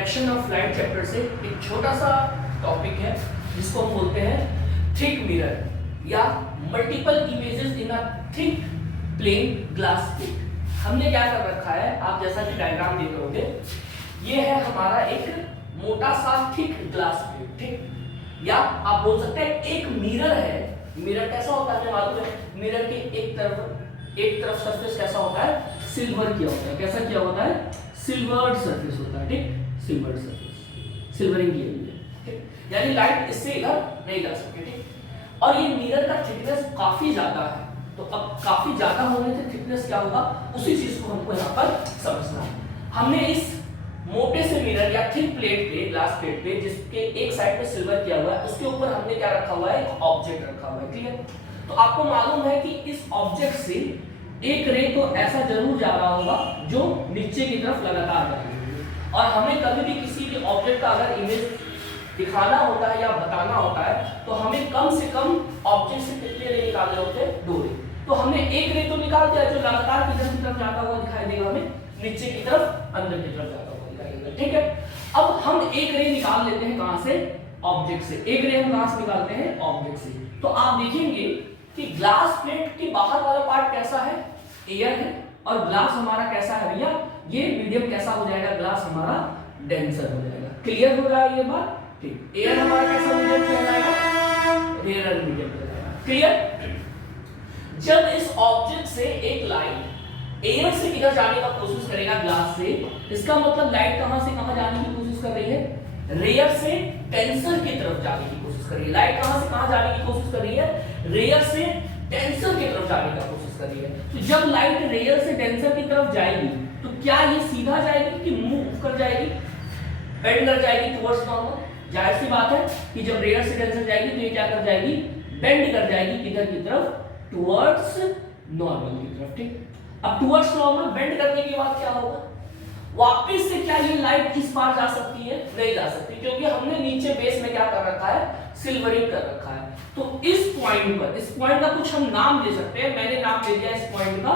Refraction of light chapter से एक छोटा सा टॉपिक है जिसको हम बोलते हैं थिक मिरर या multiple images in a thick plane glass plate. हमने क्या कर रखा है, आप जैसा कि डायग्राम देख रहे होंगे, ये है हमारा एक मोटा सा थिक ग्लास प्लेट, ठीक, या आप बोल सकते हैं एक मिरर है। मिरर कैसा होता है मालूम है? मिरर के एक तरफ सरफेस कैसा होता है, सिल्वर किया होता है। कैसा किया होता है? सिल्वर्ड सरफेस होता है, ठीक, सिल्वर्ड सरफेस, सिल्वरिंग की हुई है, ठीक, यानी लाइट इससे इधर नहीं जा सकती, ठीक। और ये मिरर का थिकनेस काफी ज्यादा है, तो अब काफी ज्यादा होने से थिकनेस क्या होगा, उसी चीज को हमको यहाँ पर समझना है। हमने इस मोटे से मिरर या थिक प्लेट पे, ग्लास प्लेट पे, जिसके एक साइड पे सिल्वर किया हुआ है, उसके ऊपर हमने क्या रखा हुआ है, एक ऑब्जेक्ट रखा हुआ है, क्लियर। तो आपको मालूम है कि इस ऑब्जेक्ट से एक रे तो ऐसा जरूर जा रहा होगा जो नीचे की तरफ लगातार जा रही है, और हमें कभी भी किसी भी ऑब्जेक्ट का अगर इमेज दिखाना होता है या बताना होता है तो हमें कम से कम ऑब्जेक्ट से कितने रे निकालने होते हैं, 2 रे। तो हमने एक रे तो निकाल दिया जो लगातार किधर की तरफ जाता हुआ दिखाई देगा, हमें नीचे की तरफ, अंदर की तरफ जाता हुआ दिखाई देगा, ठीक है। अब हम एक रे निकाल लेते हैं, कहां से, ऑब्जेक्ट से। एक रे हम कहां से निकालते हैं, ऑब्जेक्ट से। तो आप देखेंगे कि ग्लास प्लेट के बाहर वाला पार्ट कैसा है, एयर है, और ग्लास हमारा कैसा है भैया, ये मीडियम कैसा हो जाएगा, ग्लास हमारा डेंसर हो जाएगा। क्लियर हो रहा है ये बात, ठीक। एयर हमारा कैसा मीडियम हो जाएगा, रेयर मीडियम हो जाएगा, क्लियर। जब इस ऑब्जेक्ट से एक लाइट एयर से किधर जाने का कोशिश करेगा, ग्लास से, इसका मतलब लाइट कहां से कहां जाने की कोशिश कर रही है, रेयर से डेंसर की तरफ जाने की कोशिश कर रही है। लाइट कहां से कहां जाने की कोशिश कर रही है, रेयर से डेंसर की तरफ जाने का कोशिश कर रही है। तो जब लाइट रेयर से डेंसर की तरफ जाएगी तो क्या ये सीधा जाएगी कि मूव कर जाएगी, बेंड कर जाएगी टुवर्ड्स नॉर्मल। जाहिर सी बात है कि जब रेयर से डेंसर जाएगी तो ये क्या कर जाएगी, बेंड कर जाएगी किधर की तरफ, टुवर्ड्स नॉर्मल की तरफ, ठीक। अब टुवर्ड्स नॉर्मल बेंड करने के बाद क्या होगा, वापस से क्या ये लाइट इस पार जा सकती है, नहीं जा सकती, क्योंकि हमने नीचे बेस में क्या कर रखा है, सिल्वरिंग कर रखा है। तो इस पॉइंट पर, इस पॉइंट का कुछ हम नाम दे सकते हैं। मैंने नाम दे दिया इस पॉइंट का,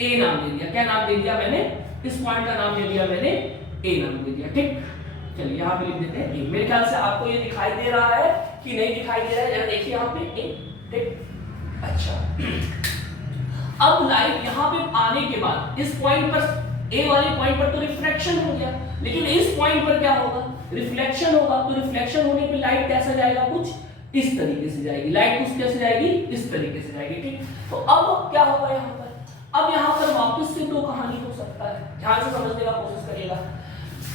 ए नाम दे दिया। क्या नाम दे दिया मैंने, इस पॉइंट का नाम दे दिया मैंने, ए नाम दे दिया, ठीक। चलिए यहां पे लिख देते हैं ए। मेरे ख्याल से आपको ये दिखाई दे रहा है कि नहीं दिखाई दे रहा है, जरा देखिए यहां पे ए, ठीक। अच्छा, अब लाइट यहां पे आने के बाद इस पॉइंट पर, ए वाले पॉइंट पर तो रिफ्लेक्शन हो गया, लेकिन इस पॉइंट पर क्या होगा, रिफ्लेक्शन होगा। तो रिफ्लेक्शन होने पे लाइट कैसा जाएगा, कुछ इस तरीके से जाएगी, लाइट कुछ कैसे जाएगी, इस तरीके से जाएगी, ठीक। तो अब क्या होगा यहाँ पर, अब यहाँ पर वापस से 2 कहानी हो सकता है, ध्यान से समझने का कोशिश करिएगा।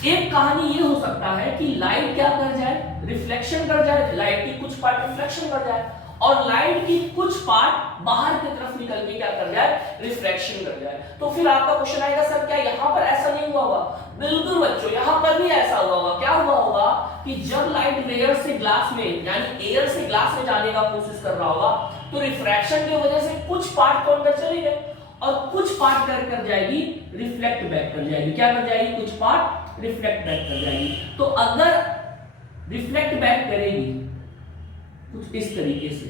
एक कहानी ये हो सकता है कि लाइट क्या कर जाए, रिफ्लेक्शन कर जाए, लाइट की कुछ पार्ट रिफ्लेक्शन कर जाए, और लाइट की कुछ पार्ट बाहर की तरफ निकल के क्या कर जाए, रिफ्रैक्शन कर जाए। तो फिर आपका क्वेश्चन आएगा, सर क्या यहाँ पर ऐसा नहीं हुआ होगा? बिल्कुल बच्चों, यहाँ पर भी ऐसा हुआ होगा। क्या हुआ होगा कि जब लाइट रेयर से ग्लास में, यानी एयर से ग्लास में जाने का कोशिश कर रहा होगा, तो रिफ्रैक्शन की वजह से कुछ पार्ट तो अंदर चले गए और कुछ पार्ट कर जाएगी, रिफ्लेक्ट बैक कर जाएगी। क्या कर जाएगी, कुछ पार्ट रिफ्लेक्ट बैक कर जाएगी। तो अगर रिफ्लेक्ट बैक करेगी कुछ इस तरीके से,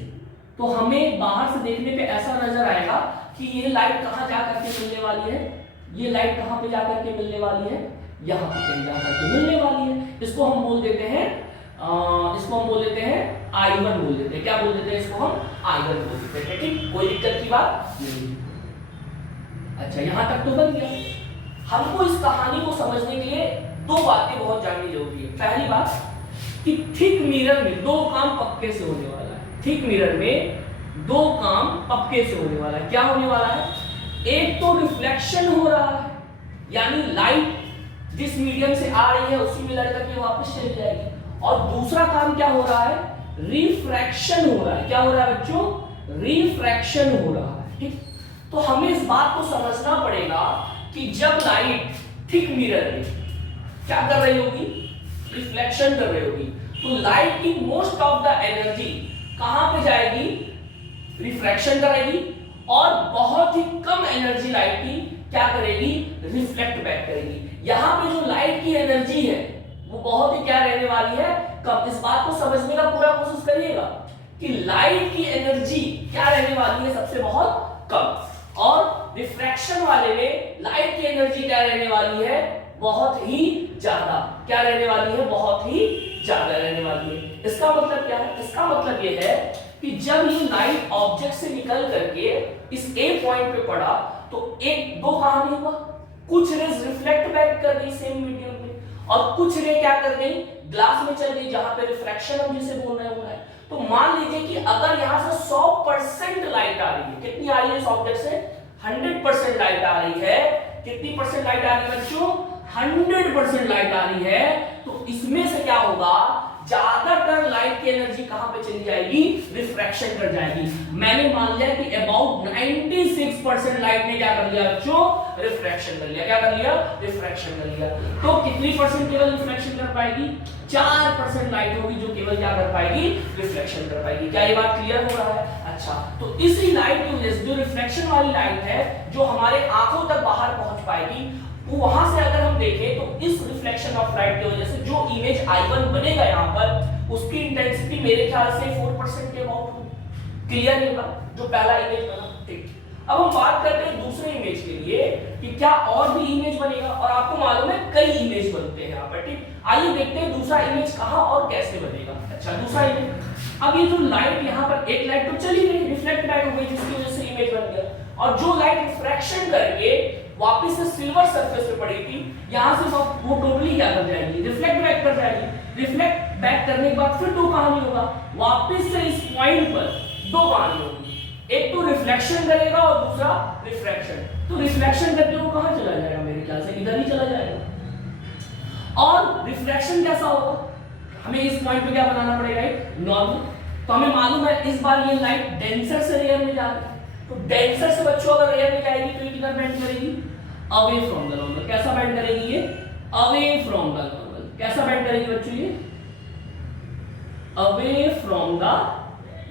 तो हमें बाहर से देखने पे ऐसा नजर आएगा कि ये लाइट कहां जाकर के मिलने वाली है, ये लाइट कहां पे जाकर के मिलने वाली है, यहां पे कहीं जाकर के मिलने वाली है। इसको हम बोल देते हैं, इसको हम बोल देते हैं I1 बोल देते हैं। क्या बोल देते हैं इसको, हम I1 बोल देते हैं, ठीक। कोई दिक्कत की बात नहीं। अच्छा, यहां तक तो बन गया। हमको इस कहानी को समझने के लिए 2 बातें बहुत जाननी जरूरी है। पहली बात कि थिक मिरर में 2 काम पक्के से होने वाला है। थिक मिरर में 2 काम पक्के से होने वाला है। क्या होने वाला है, एक तो रिफ्लेक्शन हो रहा है, यानी लाइट जिस मीडियम से आ रही है उसी में लड़ करके वापस चली जाएगी, और दूसरा काम क्या हो रहा है, रिफ्रैक्शन हो रहा है। क्या हो रहा है बच्चों, रिफ्रैक्शन हो रहा है, ठीक। तो हमें इस बात को समझना पड़ेगा कि जब लाइट थिक मिरर में क्या कर रही होगी, रिफ्लेक्शन कर रही होगी, तो लाइट की मोस्ट ऑफ द एनर्जी कहां पे जाएगी, रिफ्रैक्शन करेगी, और बहुत ही कम एनर्जी लाइट की क्या करेगी, रिफ्लेक्ट बैक करेगी। यहां पे जो लाइट की एनर्जी है वो बहुत ही क्या रहने वाली है, कम। इस बात को समझने का पूरा कोशिश करिएगा कि लाइट की एनर्जी क्या रहने वाली है, सबसे बहुत कम, और रिफ्रैक्शन वाले में लाइट की एनर्जी क्या रहने वाली है, बहुत ही ज्यादा। क्या रहने वाली है, बहुत ही ज्यादा रहने वाली है। इसका मतलब क्या है, इसका मतलब ये है कि जब ये लाइट ऑब्जेक्ट से निकल करके इस ए पॉइंट पे पड़ा तो एक दो कहां नहीं हुआ, कुछ रेज रिफ्लेक्ट बैक कर गई सेम मीडियम में और कुछ रे क्या कर गई, ग्लास में चल गई जहां पे रिफ्रैक्शन हम जिसे बोल रहे हैं। तो मान लीजिए कि अगर यहां से 100% लाइट आ रही है, कितनी आ रही है इस ऑब्जेक्ट से, 100% लाइट आ रही है। कितनी परसेंट लाइट आ रही है बच्चों, 100% लाइट आ रही है। तो इसमें से क्या होगा, ज्यादातर लाइट की एनर्जी कहां पे चली जाएगी, रिफ्रैक्शन कर जाएगी। मैंने मान लिया कि अबाउट 96% लाइट ने क्या कर लिया बच्चों, रिफ्रैक्शन कर लिया। क्या कर लिया, रिफ्रैक्शन कर लिया। तो कितनी परसेंट केवल रिफ्रैक्शन कर पाएगी, 4% लाइट होगी जो केवल क्या कर पाएगी, रिफ्लेक्शन कर पाएगी। क्या ये बात क्लियर हो रहा है? अच्छा, तो इसी लाइट की वजह से जो रिफ्लेक्शन वाली लाइट है जो हमारे आंखों तक बाहर पहुंच पाएगी, वो वहां से अगर हम देखें तो इस रिफ्लेक्शन ऑफ लाइट की वजह से जो इमेज I1 बनेगा यहां पर, उसकी इंटेंसिटी मेरे ख्याल से 4% के अबाउट होगी। क्लियर है बात, जो पहला इमेज बना। ठीक, अब हम बात करते हैं दूसरे इमेज के लिए कि क्या और भी इमेज बनेगा, और आपको मालूम है कई इमेज बनते हैं यहाँ पर। ठीक, आइए देखते हैं दूसरा इमेज कहाँ और कैसे बनेगा। अच्छा, दूसरा इमेज, अब ये जो लाइट यहाँ पर, एक लाइट तो चली गई, रिफ्लेक्ट बैक हो गई जिसकी वजह से इमेज बन गया, और जो लाइट रिफ्रैक्शन करके वापस से सिल्वर सरफेस पे पड़ी थी, यहाँ से वो टोटली क्या कर जाएगी, रिफ्लेक्ट बैक कर जाएगी। रिफ्लेक्ट बैक करने के बाद फिर दो कहानी होगा, वापस से इस पॉइंट पर दो कहानी होगी, एक तो रिफ्लेक्शन करेगा और दूसरा रिफ्रैक्शन। तो रिफ्लेक्शन करके वो कहां चला जाएगा, मेरे ख्याल से इधर ही चला जाएगा। और रिफ्रैक्शन कैसा होगा, हमें इस पॉइंट पे क्या बनाना पड़ेगा, एक नॉर्मल। तो हमें मालूम है इस बार ये लाइट डेंसर से रेयर में जा रही है, तो डेंसर से बच्चों अगर रेयर में जाएगी तो ये किधर बेंड करेगी, अवे फ्रॉम द नॉर्मल। कैसा बेंड करेगी ये, अवे फ्रॉम द नॉर्मल। कैसा बेंड करेगी बच्चों ये, अवे फ्रॉम द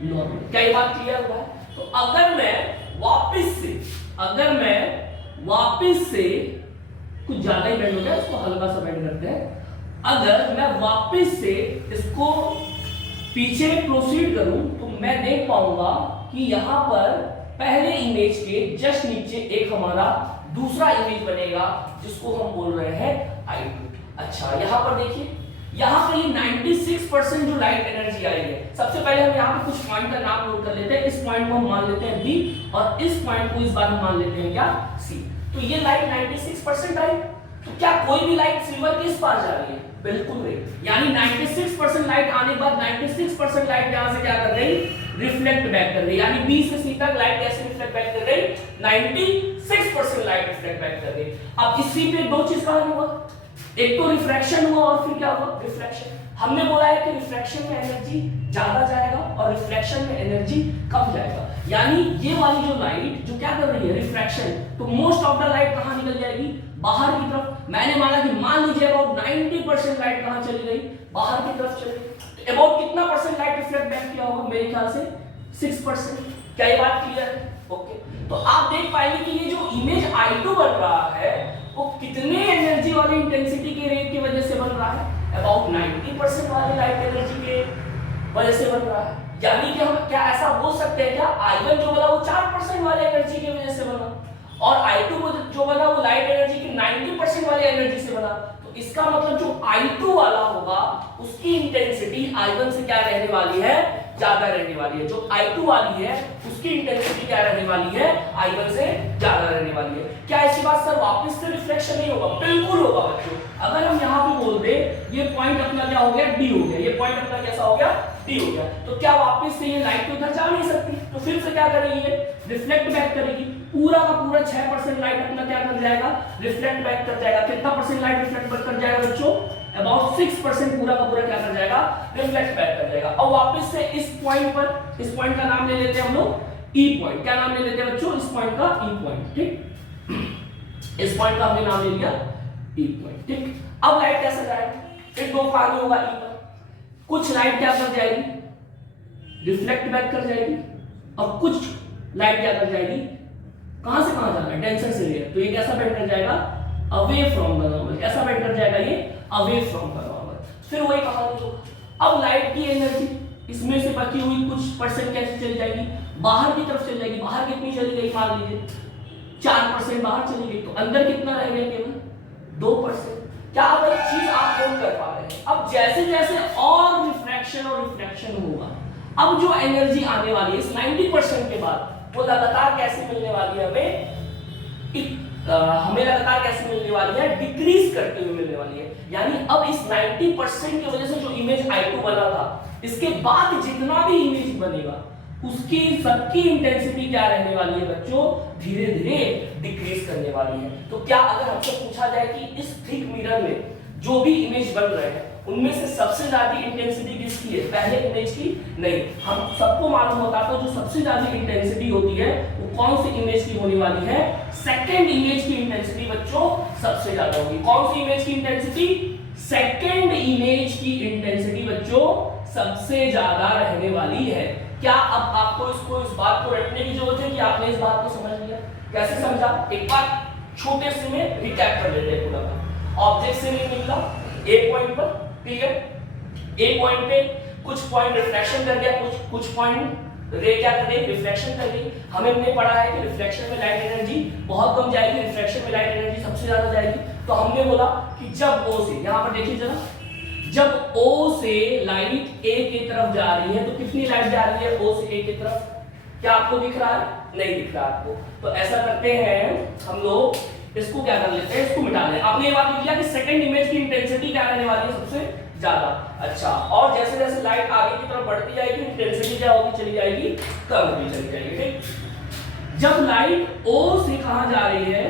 नॉर्मल। क्या ये बात क्लियर हुआ है? तो अगर मैं वापस से कुछ ज्यादा ही बेंड हो गया, इसको हल्का सा बेंड करते हैं। अगर मैं वापस से इसको पीछे प्रोसीड करूं तो मैं देख पाऊंगा कि यहां पर पहले इमेज के जस्ट नीचे एक हमारा दूसरा इमेज बनेगा जिसको हम बोल रहे हैं I2। अच्छा, यहां पर देखिए, यहां पर ये 96% जो लाइट एनर्जी आई है। सबसे पहले हम यहां पे कुछ पॉइंट का नाम नोट कर लेते हैं। इस पॉइंट को हम मान लेते हैं B और इस पॉइंट को इस बार हम मान लेते हैं क्या, C। तो ये लाइट 96% आई। तो क्या कोई भी लाइट सिल्वर के इस पार जा रही है, बिल्कुल नहीं। यानी 96% लाइट आने के बाद 96% लाइट यहां से क्या कर रही, रिफ्लेक्ट बैक कर रही। यानी B से C तक लाइट कैसे रिफ्लेक्ट बैक कर रही, 96% लाइट रिफ्लेक्ट बैक कर रही। अब इसी पे दो चीज कहां हुआ, एक तो रिफ्रैक्शन हुआ और फिर क्या हुआ, रिफ्लेक्शन। हमने बोला है कि रिफ्रैक्शन में एनर्जी ज्यादा जाएगा और रिफ्लेक्शन में एनर्जी कम जाएगा। यानी ये वाली जो लाइट जो क्या कर रही है, रिफ्रैक्शन, तो मोस्ट ऑफ द लाइट कहां निकल जाएगी, बाहर की तरफ। मैंने माना कि मान लीजिए अबाउट 90% लाइट कहां चली गई, बाहर की तरफ चली गई। तो अबाउट कितना परसेंट लाइट रिफ्लेक्ट बैक किया होगा, मेरे ख्याल से 6%। क्या ये बात क्लियर है? ओके, तो आप देख पाएंगे कि ये जो इमेज I2 बन रहा है वो कितने एनर्जी वाली इंटेंसिटी के रेट की वजह से बन रहा है, अबाउट 90% वाली लाइट एनर्जी के वजह से बन रहा है। यानी कि हम क्या ऐसा बोल सकते हैं क्या, I1 जो बना वो 4% वाली एनर्जी की वजह से बना और I2 जो बना वो लाइट एनर्जी की 90% वाली एनर्जी से बना। तो इसका मतलब जो I2 वाला होगा उसकी इंटेंसिटी I1 से क्या रहने वाली है, ज्यादा रहने वाली है। जो I2 वाली है उसकी इंटेंसिटी क्या रहने वाली है, I1 से ज्यादा रहने वाली है। क्या इसके बाद सर वापस से रिफ्लेक्शन नहीं होगा, बिल्कुल होगा बच्चों। अगर हम यहाँ पे बोल दे ये पॉइंट अपना क्या हो गया, D हो गया, ये पॉइंट अपना कैसा हो गया, D हो गया, तो क्या वापस से ये लाइट तो उधर जा नहीं सकती, तो फिर से क्या करेगी, ये रिफ्लेक्ट बैक करेगी। पूरा का पूरा 6% लाइट अपना क्या कर जाएगा, रिफ्लेक्ट बैक कर जाएगा। कितना परसेंट लाइट रिफ्लेक्ट बैक कर जाएगा बच्चों, अबाउट 6% पूरा का पूरा क्या कर जाएगा, रिफ्लेक्ट बैक कर जाएगा। और वापस से इस पॉइंट पर, इस पॉइंट का नाम ले लेते हैं हम लोग E पॉइंट। क्या नाम ले लेते हैं बच्चों, इस पॉइंट का E पॉइंट। ठीक, इस पॉइंट का हमने नाम ले लिया E पॉइंट। ठीक, अब लाइट कैसे जाएगी, फिर दो कार्य होगा E पर। कुछ लाइट क्या कर जाएगी, रिफ्लेक्ट बैक कर जाएगी और कुछ लाइट क्या कर जाएगी, कहां से कहां जाना है, डेंसर से रेयर। तो ये कैसा बेंड कर जाएगा, अवे फ्रॉम द नॉर्मल। कैसा बेंड कर जाएगा ये, अवे फ्रॉम द नॉर्मल। फिर वही कहानी होगा। अब लाइट की एनर्जी इसमें से बची हुई कुछ परसेंट कैसे चली जाएगी, बाहर की तरफ चली जाएगी। बाहर कितनी चली गई, मान लीजिए 4% बाहर चली गई, तो अंदर कितना रह गया, केवल 2%। क्या अब एक चीज आप नोट कर पा रहे हैं? अब जैसे जैसे और रिफ्रैक्शन होगा, अब जो एनर्जी आने वाली है इस 90% के बाद वो लगातार कैसे मिलने वाली है हमें लगातार कैसे मिलने वाली है? डिक्रीज करते हुए मिलने वाली है। यानी अब इस 90% की वजह से जो इमेज I2 बना था, इसके बाद जितना भी इमेज बनेगा उसकी सबकी इंटेंसिटी क्या रहने वाली है बच्चों? धीरे धीरे डिक्रीज करने वाली है। तो क्या अगर हमसे पूछा जाए कि इस थिक मिरर में जो भी इमेज बन रहे हैं उनमें से सबसे ज्यादा इंटेंसिटी किसकी है? पहले इमेज की? नहीं, हम सबको मालूम होता तो जो सबसे ज्यादा इंटेंसिटी होती है वो कौन सी इमेज की होने वाली है? सेकंड इमेज की इंटेंसिटी बच्चों सबसे ज्यादा होगी। कौन सी इमेज की इंटेंसिटी? सेकंड इमेज की इंटेंसिटी बच्चों सबसे ज्यादा रहने वाली है। क्या अब आपको इस बात को रटने की जरूरत है कि आपने इस बात को समझ लिया? कैसे समझा? एक बार छोटे से में रिकैप कर लेते हैं पूरा। ऑब्जेक्ट से नहीं निकला ए पॉइंट पर, ठीक है? ए पॉइंट पे कुछ पॉइंट रिफ्लेक्शन कर गया, कुछ पॉइंट रे क्या कर गई? रिफ्लेक्शन कर गई। हमने पढ़ा है कि रिफ्लेक्शन में लाइट एनर्जी बहुत कम जाएगी, रिफ्लेक्शन में लाइट एनर्जी सबसे ज्यादा जाएगी। तो हमने बोला कि जब O से, यहां पर देखिए जरा, जब O से लाइट A की तरफ जा रही है तो कितनी लाइट जा रही है O से A की तरफ? क्या आपको दिख रहा है? नहीं दिख रहा आपको। तो ऐसा करते हैं हम लोग, इसको क्या कर लेते हैं, इसको मिटा लें। आपने ये बात लिख लिया कि सेकंड इमेज की इंटेंसिटी क्या रहने वाली है? सबसे ज्यादा। अच्छा, और जैसे जैसे लाइट आगे की तरफ बढ़ती जाएगी इंटेंसिटी क्या होती चली जाएगी? कम होती चली जाएगी, ठीक? जब लाइट O से कहां जा रही है?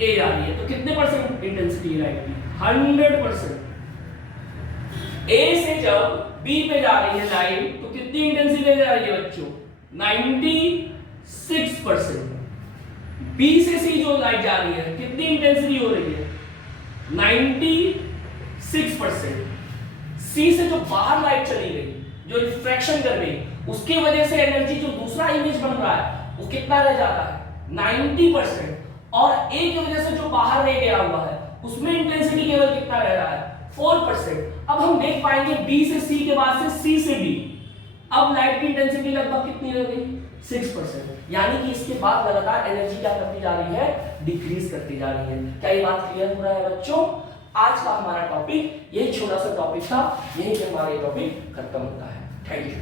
A जा रही है, तो कितने परसेंट इंटेंसिटी है लाइट की? 100%। A से जब B पे जा रही है लाइट तो कितनी इंटेंसिटी जा रही है बच्चों? 96%। B से C जो लाइट जा रही है कितनी इंटेंसिटी हो रही है? 96%। C से जो बाहर लाइट चली गई, जो रिफ्रैक्शन कर गई, उसकी वजह से एनर्जी जो दूसरा इमेज बन रहा है वो कितना रह जाता है? 90%। और A की वजह से जो बाहर रह गया हुआ है उसमें इंटेंसिटी केवल कितना रह रहा है? 4%। अब हम देख पाएंगे B से C के बाद से C से D, अब लाइट की इंटेंसिटी लगभग कितनी रह गई? 6%। यानी कि इसके बाद लगातार एनर्जी क्या करती जा रही है? डिक्रीज करती जा रही है। क्या ये बात क्लियर हो रहा है बच्चों? आज का हमारा टॉपिक यही छोटा सा टॉपिक था, यहीं पे हमारा ये टॉपिक खत्म होता है। Thank you.